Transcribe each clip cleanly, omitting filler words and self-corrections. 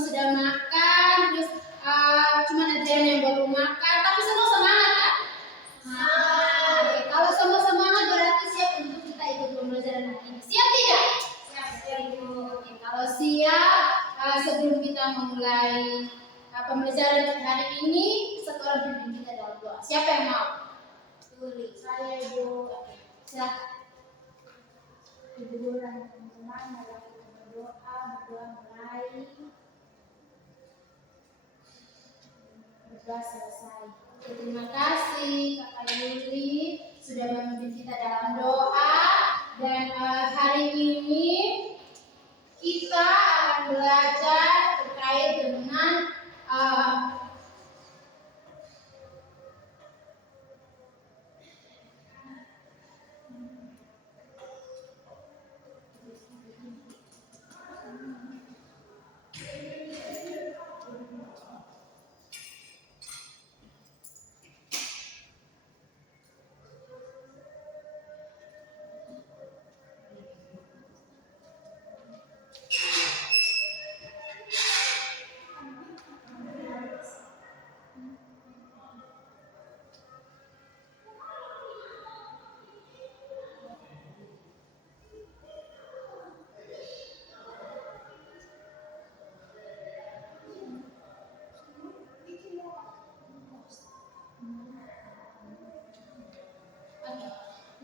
sudah makan, terus cuma Adriana yang baru makan, tapi semua semangat kan? Oke, kalau semua semangat berarti siap untuk kita ikut pembelajaran hari ini. Siap tidak? Siap. Oke, kalau siap, sebelum kita memulai pembelajaran hari ini, satu orang pimpin kita dalam doa. Siapa yang mau? Yuli. Saya Ibu. Oke, silakan. Ibu guru dan teman-teman, mari kita berdoa mulai. Berdoa selesai. Terima kasih Kakak Yuli sudah memimpin kita dalam doa, dan hari ini kita akan belajar terkait dengan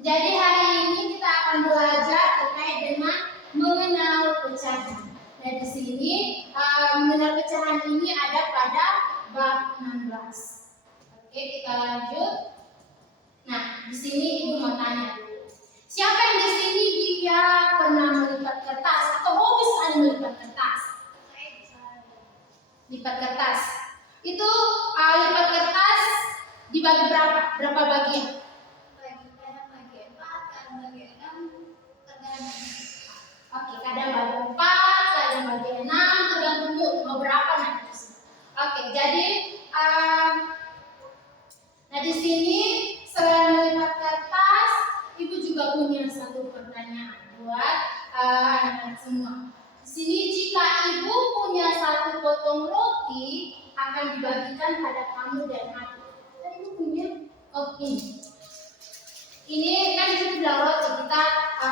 jadi hari ini kita akan belajar terkait dengan mengenal pecahan. Nah, di sini mengenal pecahan ini ada pada bab 16. Oke, kita lanjut. Nah, di sini Ibu mau tanya dulu. Siapa yang di sini dia pernah melipat kertas atau hobi sekali melipat kertas? Lipat kertas. Itu lipat kertas dibagi berapa? Berapa bagian? Oke, kadang bagi 4, kadang bagi 6, tergantung mau berapa nanti. Oke, jadi nah di sini selain melipat kertas, Ibu juga punya satu pertanyaan buat anak-anak semua. Di sini jika Ibu punya satu potong roti akan dibagikan pada kamu dan adik. Dan Ibu punya ini. Ini kan itu bilang roti, kita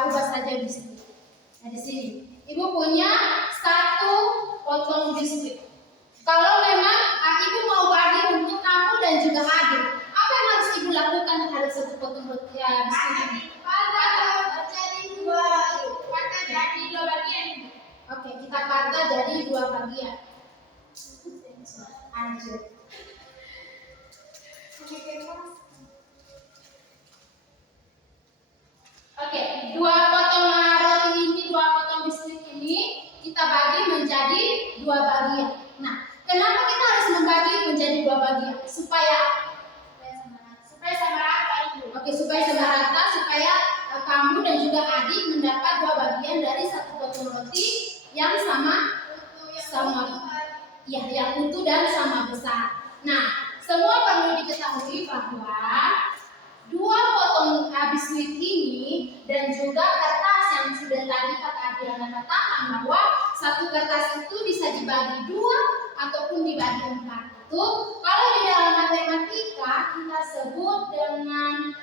ubah saja di sini. Nah, di sini Ibu punya satu potong biskuit. Kalau memang Ibu mau bagi untuk kamu dan juga adik, apa yang harus Ibu lakukan terhadap satu potong roti biskuit ini? Jadi dua bagian. Oke, kita kata jadi 2 bagian. Lanjut. Oke, 2 potong roti ini, 2 potong biskuit ini kita bagi menjadi 2 bagian. Nah, kenapa kita harus membagi menjadi 2 bagian? Supaya sama rata. Oke, supaya sama rata, supaya kamu dan juga adik mendapat 2 bagian dari satu potong roti yang sama yang utuh dan sama besar. Nah, semua perlu diketahui bahwa 2 potong biskuit ini dan juga kertas yang sudah tadi Kak Adriana katakan bahwa satu kertas itu bisa dibagi 2 ataupun dibagi 4. Itu kalau di dalam matematika kita sebut dengan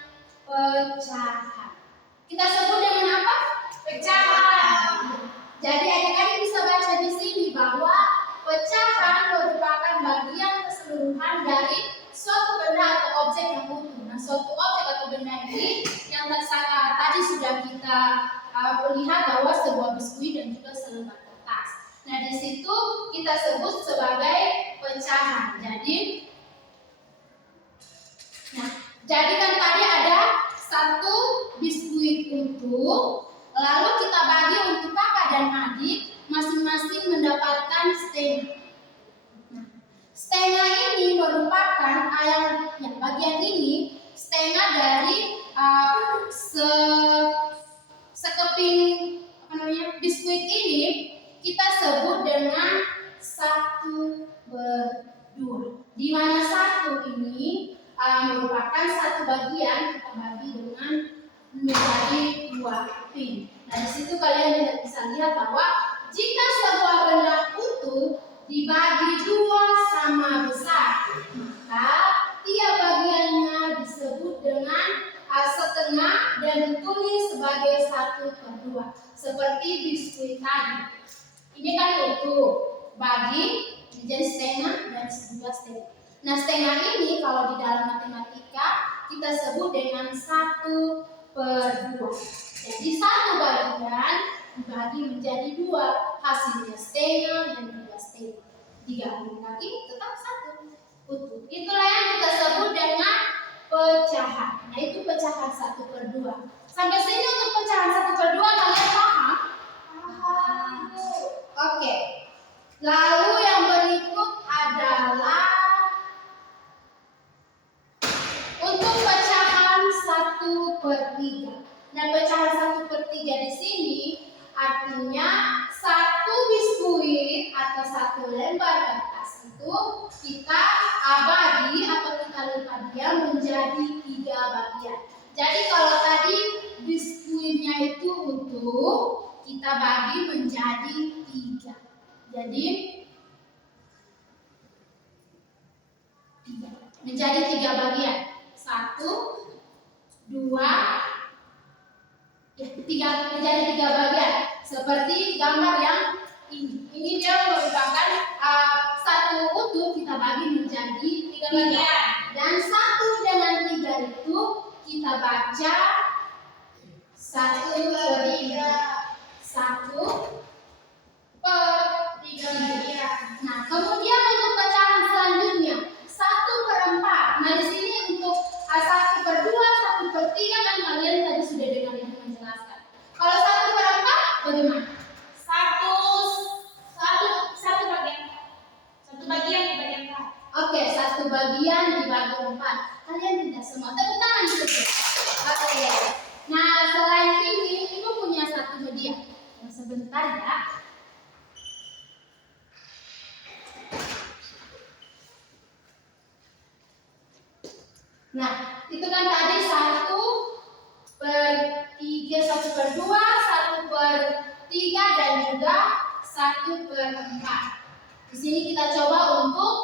pecahan. Kita sebut dengan apa? Pecahan. Jadi adik-adik bisa baca di sini bahwa pecahan merupakan bagian keseluruhan dari suatu benda atau objek yang utuh. Nah, suatu objek atau benda ini yang tadi sudah kita lihat bahwa sebuah biskuit dan juga selembar kertas. Nah, di situ kita sebut sebagai pecahan. Jadi kan tadi ada satu biskuit utuh, lalu kita bagi untuk kakak dan adik, masing-masing mendapatkan setengah. Setengah ini merupakan bagian ini setengah dari sekeping biskuit ini kita sebut dengan 1/2. Di mana 1 ini merupakan satu bagian kita bagi dengan menjadi 2 pin. Nah, di situ kalian bisa lihat bahwa jika sebuah benda utuh dibagi dua sama besar, maka tiap bagiannya disebut dengan setengah dan ditulis sebagai 1/2 seperti biskuit tadi. Ini kan utuh, bagi menjadi setengah dan juga setengah. Nah, setengah ini kalau di dalam matematika kita sebut dengan 1/2. Jadi satu bagian dibagi menjadi 2, hasilnya setengah dan juga setengah. Digabung lagi tetap 1 utuh. Itulah yang kita sebut dengan pecahan. Nah, itu pecahan 1/2. Sampai sini untuk pecahan 1/2 kalian paham? Paham. Oke. Lalu yang berikut adalah untuk pecahan 1/3. Nah, pecahan 1/3 di sini artinya satu biskuit atau satu lembar kertas itu kita bagi atau kita lipat dia menjadi 3 bagian. Jadi kalau tadi biskuitnya itu utuh, kita bagi menjadi 3. Jadi menjadi 3 bagian. 1, 2, 3 menjadi 3 bagian. Seperti gambar yang ini. Ini dia merupakan satu utuh kita bagi menjadi 3 bagian. Dan 1 dengan 3 itu kita baca 1/3. 1/3. Nah, kemudian untuk pecahan selanjutnya 1/4. Nah, di sini untuk 1/2, 1/3 kan kalian tadi sudah dengar ibu menjelaskan. Kalau 1/4 bagaimana? Satu bagian dibagi 4. Oke, 1 bagian dibagi 4. Kalian tidak semua tepuk tangan dulu. Oke. Nah, selain ini ibu punya satu hadiah. Sebentar ya. Nah, itu kan tadi 1/3, 1/2, 1/3 dan juga 1/4. Di sini kita coba untuk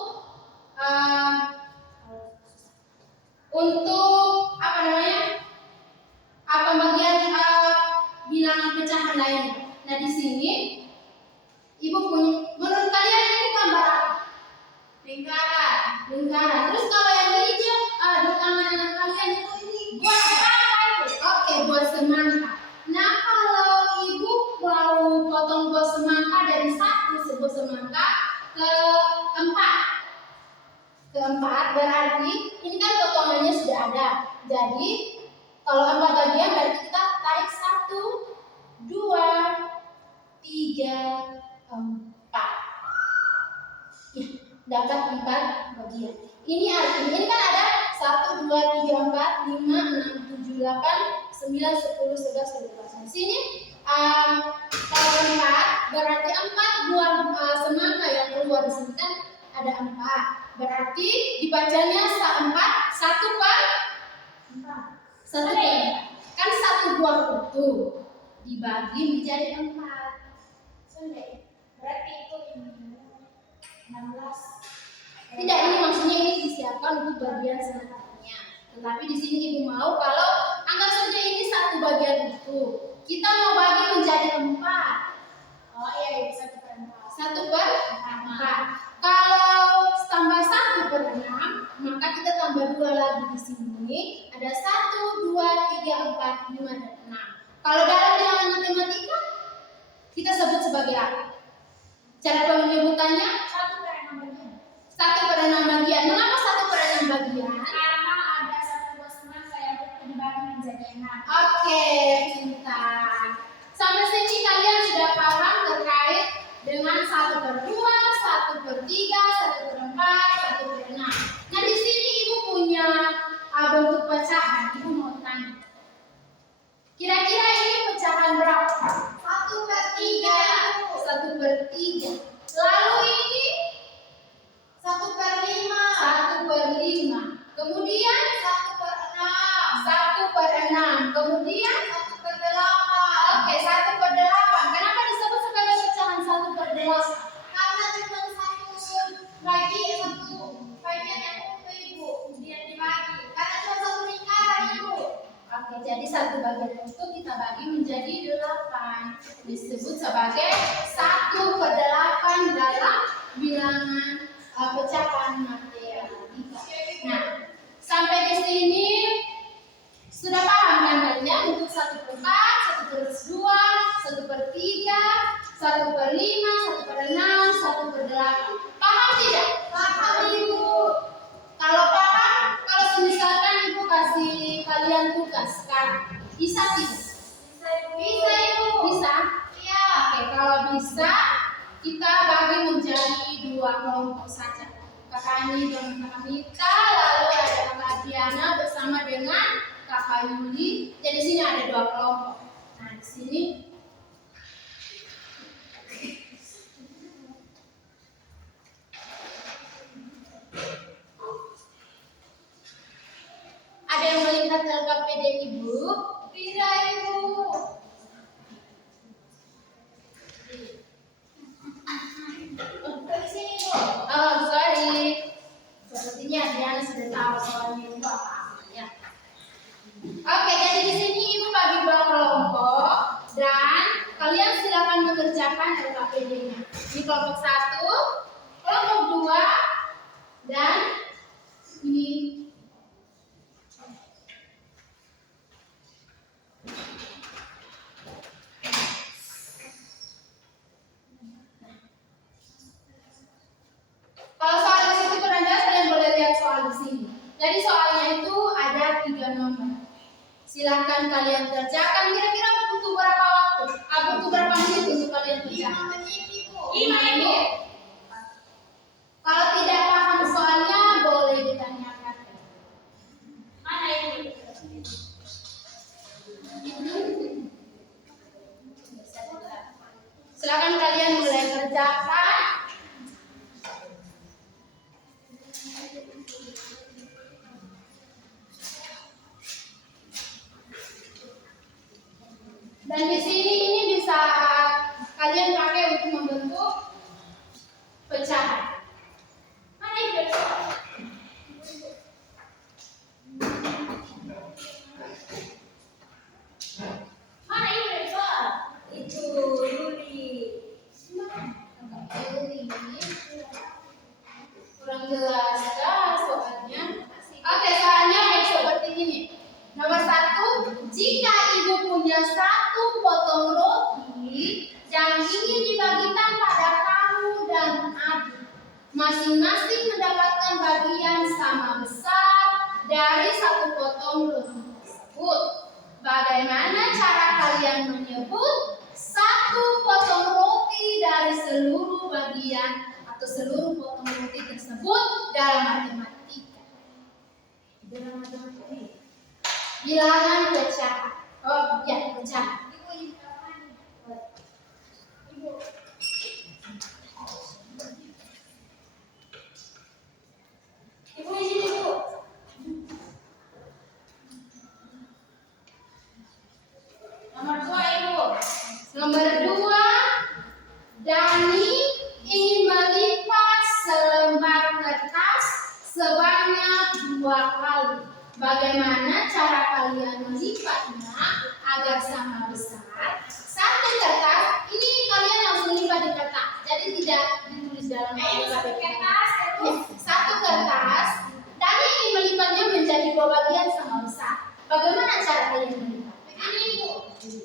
pembagian bilangan pecahan lainnya. Nah, di sini ibu punya, menurut kalian ini gambar apa? Lingkaran. Terus kalau yang hijau di tangan kalian itu ini buat semangka itu. Oke, buat semangka. Nah, kalau ibu mau potong buah semangka dari sebuah semangka ke 4 berarti ini kan potongannya sudah ada. Jadi kalau 4 bagian berarti kita tarik 1, 2, 3, 4. Ya, dapat 4 bagian. Ini artinya ini kan ada 1, 2, 3, 4, 5, 6, 7, 8, 9, 10, 11, 12. Di sini kalau 4 berarti 4 buah semangka yang keluar di sini kan ada 4. Berarti dibacanya 4, 1/4. Kan 1 buah utuh dibagi menjadi 4. Berarti itu 16. Tidak, ini maksudnya ini disiapkan untuk bagian selanjutnya. Tetapi di sini ibu mau kalau anggap saja ini 1 bagian utuh, kita mau bagi menjadi 4. Oh iya, bisa kita 1/4. Kalau tambah 1/6, maka kita tambah 2 lagi di sini. Ada 1, 2, 3, 4, 5, dan 6. Kalau dalam bilangan matematika kita sebut sebagai apa? Cara penyebutannya 1/6 bagian. Mengapa 1/6 bagian? Karena ada 1 buah semangka yang dibagi menjadi 6. Oke, pintar. Sampai sini kalian sudah paham terkait dengan 1/2, 1/3, 1/4, 1/6. Nah, di sini ibu punya bentuk Jadi satu bagian itu kita bagi menjadi 8. Disebut sebagai 1/8 dalam bilangan pecahan matematika. Nah, sampai di sini sudah paham kan kalian untuk 1/4, 1/2, 1/3, 1/5, 1/6, 1/8. Paham tidak? Paham Ibu. Kalau paham, kalau misalkan Ibu kasih kalian tugas sekarang, bisa tidak? Bisa Ibu. Bisa? Iya. Oke, kalau bisa kita bagi menjadi 2 kelompok saja. Kakak Ani dan Kakak Mita, lalu ada Kakak Diana bersama dengan Kakak Yuli. Jadi sini ada 2 kelompok. Nah, di sini ada yang melihat LKPD Ibu? Tidak Ibu. Di sini Ibu. Oh, sorry. Sepertinya Diana sudah tahu soalnya itu apa ya. Oke, jadi di sini Ibu bagi 2 kelompok dan kalian silakan mengerjakan LKPD-nya. Ini kelompok 1, kelompok 2, dan ini kalau soal di situ kurang jelas, kalian boleh lihat soal di sini. Jadi soalnya itu ada 3 nomor. Silakan kalian kerjakan. Kira-kira butuh berapa waktu? Butuh berapa menit untuk kalian kerjakan? 5 menit. Kalau tidak paham soalnya boleh ditanyakan. Mana Ibu? Silakan kalian mulai kerjakan. Dan di sini ini bisa kalian pakai untuk membentuk pecahan. Mana itu? Mana itu? Itu Yuli. Kurang jelas kah soalnya? Oke, soalnya seperti ini. Nomor 1, jika Ibu punya 1 potong roti yang ingin dibagikan pada kamu dan adik, masing-masing mendapatkan bagian sama besar dari 1 potong roti tersebut. Bagaimana cara kalian menyebut 1 potong roti dari seluruh bagian atau seluruh potong roti tersebut dalam matematika? Bilangan pecahan. Oh ya, pecahan. Ibu izin Ibu. Nomor 2 Ibu. Nomor 2, Dani ingin melipat selembar kertas sebanyak 2 kali. Bagaimana cara kalian melipatnya agar sama besar? 1 kertas, ini kalian langsung lipat di kertas, jadi tidak ditulis dalam kertas. 1 kertas, dan ingin melipatnya menjadi 2 bagian sama besar. Bagaimana cara kalian melipat? Ini Ibu.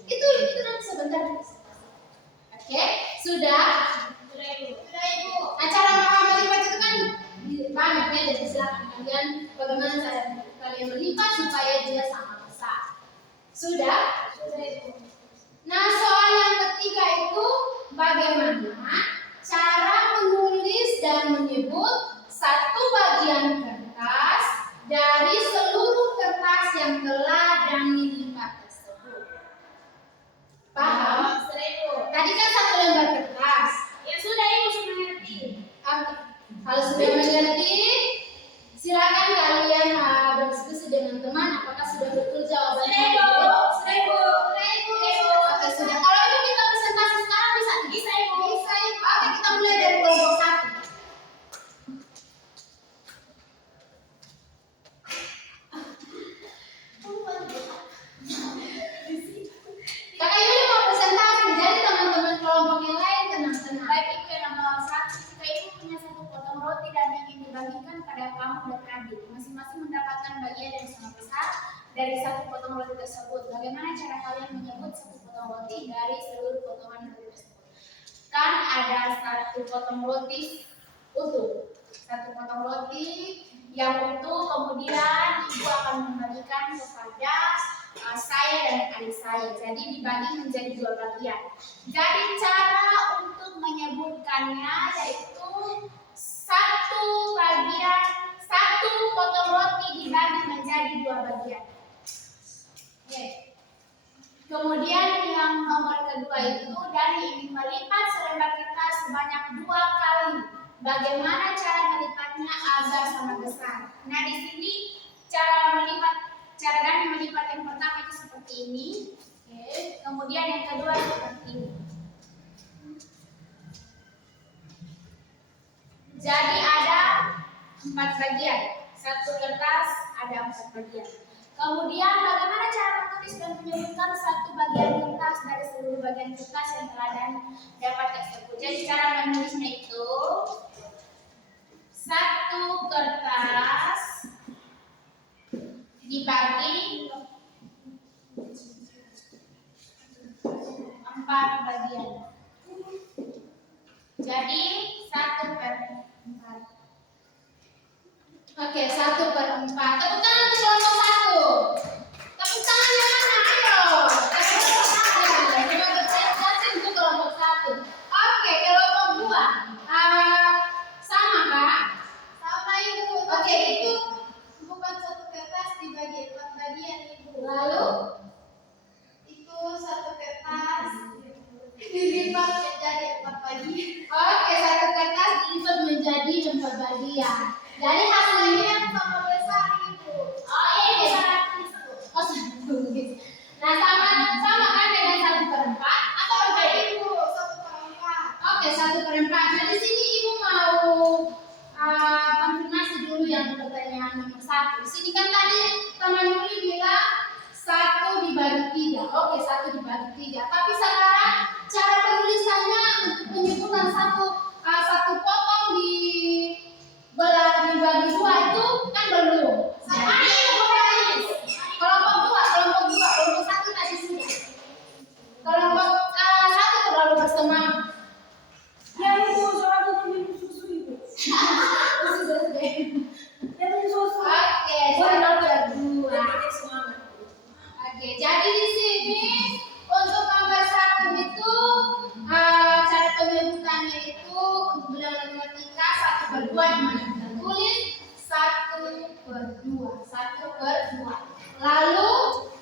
Itu nanti sebentar. Oke, sudah. Sudah Ibu. Nah, cara melipat itu kan banyak ya, jadi silakan kalian bagaimana cara kalian melipat supaya dia sama besar. Sudah? Sudah Ibu. Nah, soal yang ketiga itu bagaimana cara menulis dan menyebut 1 bagian kertas dari seluruh kertas yang telah Dani lipat tersebut. Paham? Sudah Ibu. Tadi kan 1 lembar kertas. Ya sudah Ibu, sudah mengerti. Oke. Kalau sudah mengerti, silakan kalian berdiskusi dengan teman apakah sudah betul jawabannya. Sudah Ibu. Oke, sudah. Kalau Ibu kita presentasi sekarang bisa? Bisa Ibu. Oke, kita mulai dari kelompok 1. kakak dan adik. Masing-masing mendapatkan bagian yang sama besar dari satu potong roti tersebut. Bagaimana cara kalian menyebut satu potong roti dari seluruh potongan roti tersebut? Kan ada satu potong roti utuh, satu potong roti yang utuh, kemudian ibu akan membagikan kepada saya dan adik saya. Jadi dibagi menjadi dua bagian. Jadi cara untuk menyebutkannya yaitu satu bagian, satu potong roti dibagi menjadi dua bagian. Oke. Kemudian yang nomor kedua itu dari ini melipat selembar kertas sebanyak 2 kali. Bagaimana cara melipatnya agar sama besar? Nah, di sini cara Dani melipat yang pertama itu seperti ini. Oke. Kemudian yang kedua seperti ini. Jadi ada 4 bagian. Satu kertas ada 4 bagian. Kemudian bagaimana cara menulis dan menyebutkan satu bagian kertas dari seluruh bagian kertas yang telah Dani dapat tersebut? Jadi cara menulisnya itu satu kertas dibagi 4 bagian. Jadi 1/4. Oke, 1/4. Tepuk tangan untuk kelompok 1. Tepuk tangan yang mana? Ayo. Coba berprestasi untuk kelompok 1. Oke, kelompok 2. Sama Kak? Sama Ibu. Oke, Itu bukan satu kertas dibagi 4 bagian Ibu. Lalu Itu satu kertas dilipat menjadi 4 bagian. oke, satu kertas dilipat menjadi 4 bagian. Jadi hasilnya Yang sama besar Ibu. ini. Oh, 1. Nah, sama kan dengan 1/4 atau berbeda? Ibu 1/4. Oke, 1/4. Nah, di sini Ibu mau konfirmasi dulu yang pertanyaan nomor 1. Di sini kan tadi teman Yuli bilang 1 dibagi 3. Oke, 1 dibagi 3. Tapi sekarang cara penulisannya untuk penyebutan satu potong dibagi 2 itu kan belum. Sama Jadi, Ibu. kelompok 1 tadi sudah. Kelompok 1 terlalu bersemangat. Ya Ibu, soalnya minum susu Ibu. Ya minum susu. Oke, Boleh satu belajar. kedua. Semangat. Oke, jadi di sini untuk nomor 1 itu cara penyebutannya itu untuk bilangan matematika 1/2 yang mana kita tulis 1/2, 1/2. Lalu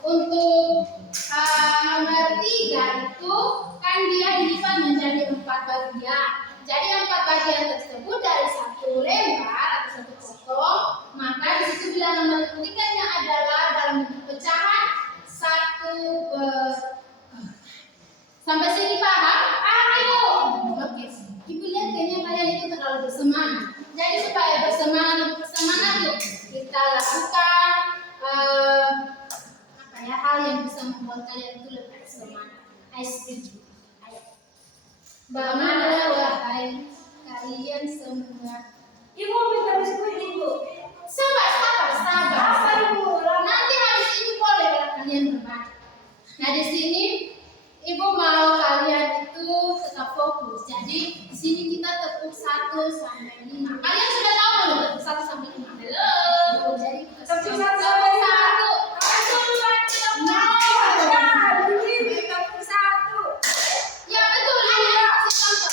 untuk nomor 3 itu kan dia dilipat menjadi 4 bagian. Jadi 4 bagian tersebut dari 1 lembar atau 1 potong, maka di situ bilangan matematikanya adalah dalam bentuk pecahan 1 sampai sini paham? Ibu. Oke. Ibu lihat kayaknya kalian itu terlalu bersemangat. Jadi supaya bersemangat yuk kita lakukan hal yang bisa membuat kalian itu lebih semangat. Ayo setuju. Ayo. Bagaimana wahai kalian semua? Ibu minta biskuit Ibu. Sabar. Nanti habis ini boleh kalian berbagi. Nah, di sini Ibu mau kalian itu tetap fokus. Jadi di sini kita tepuk 1 sampai 5. Kalian sudah tahu belum tepuk 1 sampai 5? Belum. Jadi kita Tepuk 1 tepuk sampai 1. Ya betul, ini kasih contoh.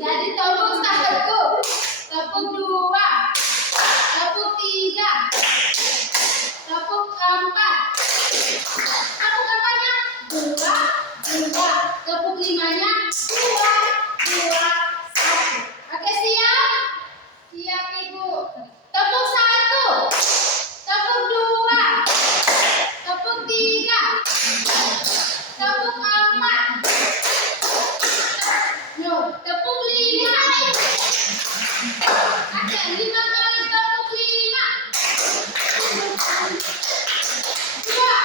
Jadi tepuk 1, tepuk 2, tepuk 3, tepuk 4. Tepuk berapanya? 2. Tepuk 5-nya 2, 2, 1. Oke, siap? Siap Ibu. Tepuk 1, tepuk 2, tepuk 3, tepuk 4. No, tepuk 5. Oke, 5 kali tepuk 5. 2,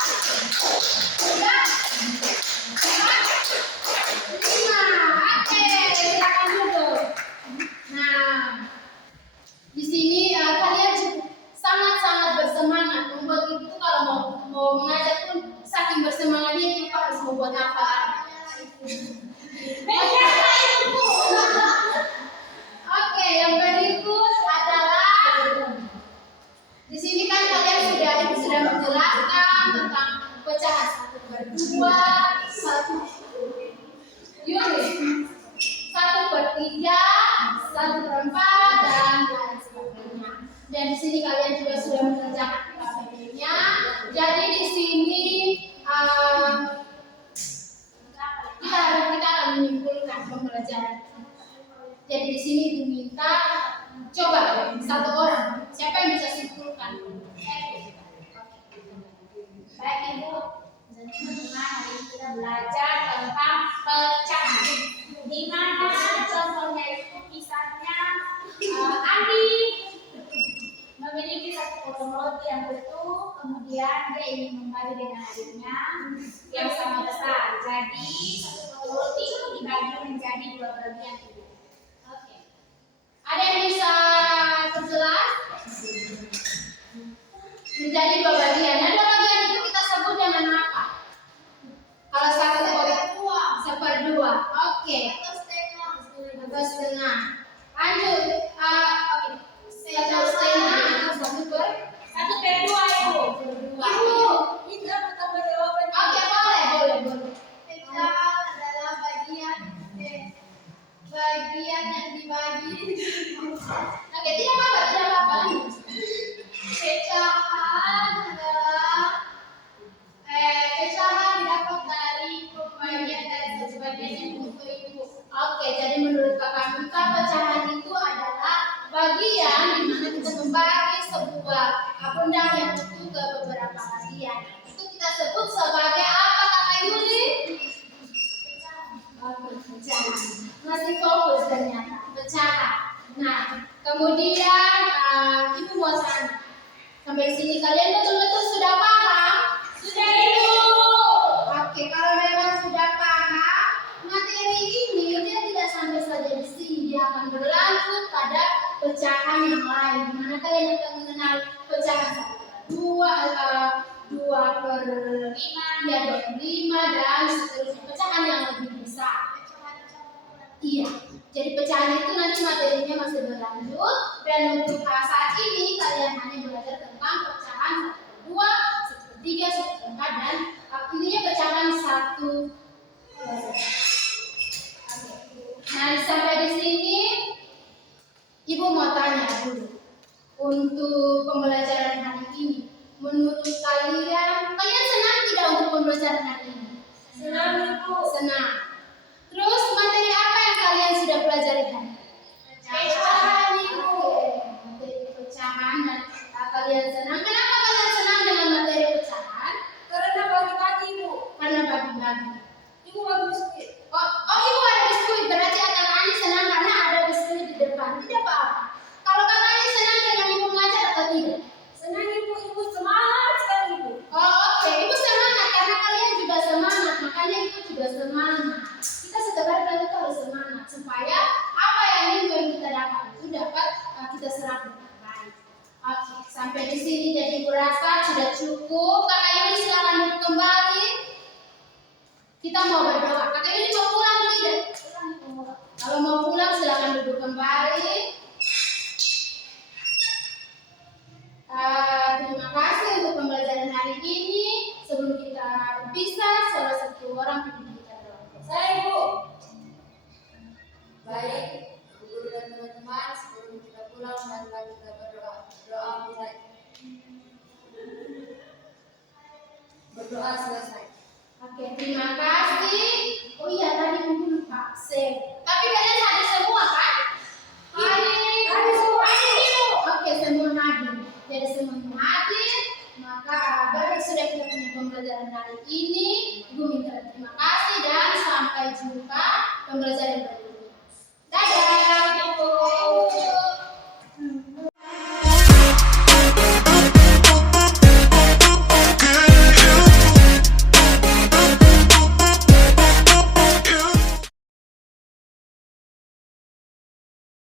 3, 4, 5. kalian juga sudah mengerjakan KPD-nya. Jadi di sini kita akan menyimpulkan pembelajaran. Jadi di sini diminta coba satu orang. Siapa yang bisa simpulkan? Baik Ibu dan teman-teman, hari ini kita belajar tentang pecahan. Di mana contohnya itu misalnya Andi memiliki satu potong roti yang utuh, kemudian dia ingin membagi dengan adiknya yang sama besar. Jadi satu potong roti itu dibagi menjadi dua bagian. Oke. Ada yang bisa perjelas? Menjadi dua bagian. Nah, dua bagian itu kita sebut dengan apa? Kalau satu seperdua. Oke. Atau setengah. Lanjut. Oke. Satu setengah atau Satu per dua Ibu. Ibu. Ini apa tambah jawaban? Oke, boleh. Pecahan adalah bagian yang dibagi. Oke, tidak apa-apa. Pecahan didapat dari pembagian dari satu bagian yang utuh Ibu. Oke, jadi menurut kakak kita pecahan itu adalah bagian di mana kita membagi sebuah benda yang utuh ke beberapa bagian. Itu kita sebut sebagai apa kakak Yuli? Oke, pecahan. Masih fokus ternyata pecahan. Nah, kemudian Ibu mau tanya. Sampai sini kalian betul-betul sudah paham? Sudah Ibu. Oke, kalau memang sudah paham, materi ini dia tidak sampai saja di sini, dia akan berlanjut pada pecahan yang lain. Di mana kalian akan mengenal pecahan 2/5, ya 2/5 dan seterusnya. Pecahan yang lebih besar. Iya. Jadi pecahan itu nanti materinya masih berlanjut dan untuk saat ini kalian hanya belajar tentang pecahan 1/2, 1/3, 1/4 dan intinya pecahan 1. Nah, sampai di sini Ibu mau tanya dulu. Untuk pembelajaran hari ini, menurut kalian senang tidak untuk pembelajaran hari ini? Senang Ibu. Senang. Terus materi apa yang kalian sudah pelajari hari? Pecahan Ibu. Materi pecahan dan kalian senang. Kenapa kalian senang dengan materi pecahan? Karena bagi-bagi Ibu. Karena bagi-bagi. Ibu bagi biskuit. Oh, Ibu ada biskuit, berarti kakak Ani senang karena ada biskuit di depan. Tidak apa-apa. Kalau kakak Ani senang dengan Ibu mengajar atau tidak? Senang Ibu. Ibu semangat sekali Ibu. Oh, oke. Ibu semangat karena kalian juga semangat, makanya Ibu juga semangat. Kita sebenarnya itu harus semangat supaya apa yang kita dapat itu dapat kita serap dengan baik. Oke, sampai di sini jadi Ibu rasa sudah cukup. Kakak Yuli silakan duduk kembali. Kita mau berdoa. Kakak Yuli mau pulang tidak? Kalau mau pulang silakan duduk kembali. Terima kasih untuk pembelajaran hari ini. Sebelum kita berpisah, salah satu orang pimpin kita doa. Saya Ibu. Baik, guru dan teman-teman, sebelum kita pulang, marilah kita berdoa. Doa mulai. Berdoa selesai. Oke, terima kasih. Oh iya, tadi mungkin lupa. Tapi kalian hadir semua kan? Hadir semua. Oke, semua hadir. Jadi semua hadir. Maka baru sudah kita punya pembelajaran hari ini.